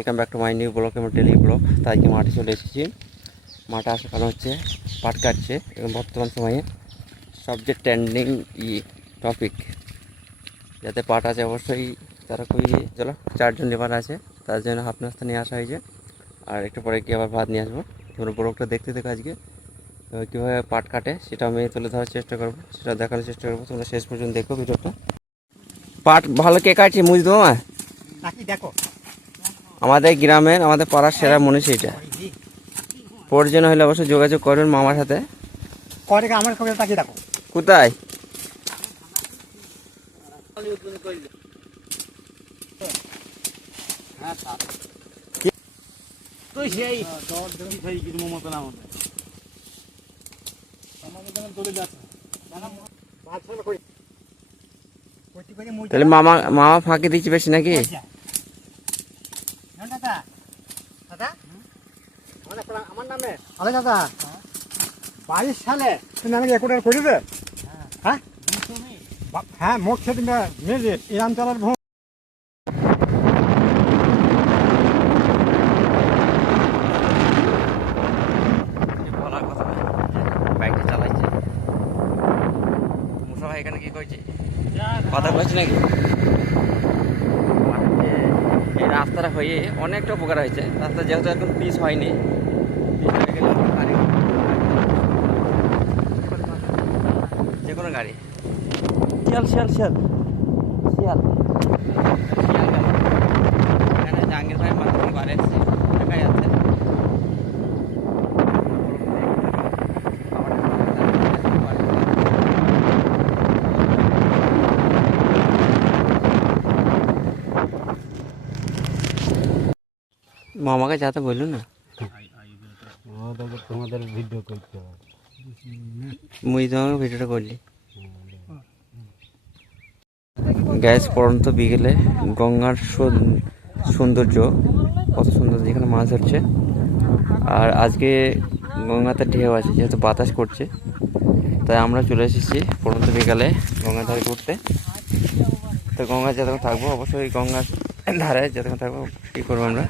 Welcome back to my new blog এবং daily blog. তাই কি মাঠে চলে এসেছি। মাঠে আসার কারণ হচ্ছে পাট কাটছে এবং বর্তমান সময়ে সবচেয়ে ট্রেন্ডিং টপিক যাতে পাট আছে অবশ্যই তারা খুবই চলো 4 জন লেবার আছে, তার জন্য হাফ নাস্তা নিয়ে আসা হয়েছে। আর একটু পরে কি আবার ভাত নিয়ে আসবো। তোমরা ব্লগটা দেখতে দেখো আজকে কীভাবে পাট কাটে সেটা আমি তুলে ধরার চেষ্টা করবো, সেটা দেখানোর চেষ্টা করবো। তোমরা শেষ পর্যন্ত দেখো ভিডিওটা। পাট ভালো কে কাটছে মুজ দেবো নাকি দেখো আমাদের গ্রামের আমাদের পাড়ার সেরা মনীষী এটা। প্রয়োজন হলে অবশ্যই যোগাযোগ করবেন মামার সাথে। আমার খবর তাকিয়ে দেখো কোথায় তাহলে মামা মামা ফাঁকি দিচ্ছে বেশি নাকি? আমার নামে আরে দাদা 22 সালে তুমি আমাকে একটার করে দে। হ্যাঁ হ্যাঁ মুখ সেদিন মেয়ে এই অঞ্চলের বলার কথা বাইকটা চালাইছে মুসা ভাই এখানে কি করছে কথা বলছে নাকি? এই রাস্তাটা হয়ে অনেকটা উপকার হয়েছে। রাস্তা যেহেতু এখন পিচ হয়নি, যে কোনো গাড়ি শিয়াল শিয়াল শিয়াল শিয়াল এখানে জাহাঙ্গীর ভাই মাধ্যমিক বাড়ি এসছে একাই আছে। মামাকে যাতে বললো না তোমাদের ভিডিও করতে হবে। মুই তোমাকে ভিডিওটা করলি গ্যাস পড়ন্ত বিকেলে গঙ্গার সৌন্দর্য কত সুন্দর, যেখানে মাছ ধরছে। আর আজকে গঙ্গাতে ঢেউ আছে, যেহেতু বাতাস করছে তাই আমরা চলে এসেছি পড়ন্ত বিকালে গঙ্গার ধারে ঘুরতে। তো গঙ্গা যতক্ষণ থাকবো অবশ্যই গঙ্গার ধারে যতক্ষণ থাকবো কী করবো আমরা,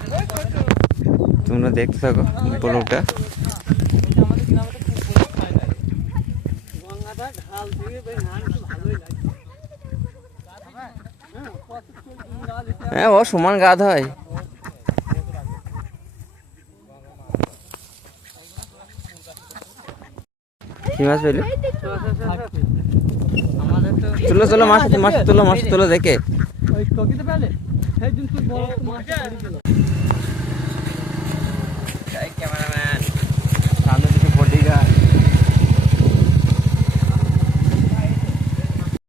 তোমরা দেখতে থাকো ব্লগটা। হ্যাঁ ও সমান গাদ হয়। কি মাছ পেলো? তুলো তুলো মাছ মাছ তুলো মাছ তুলো দেখে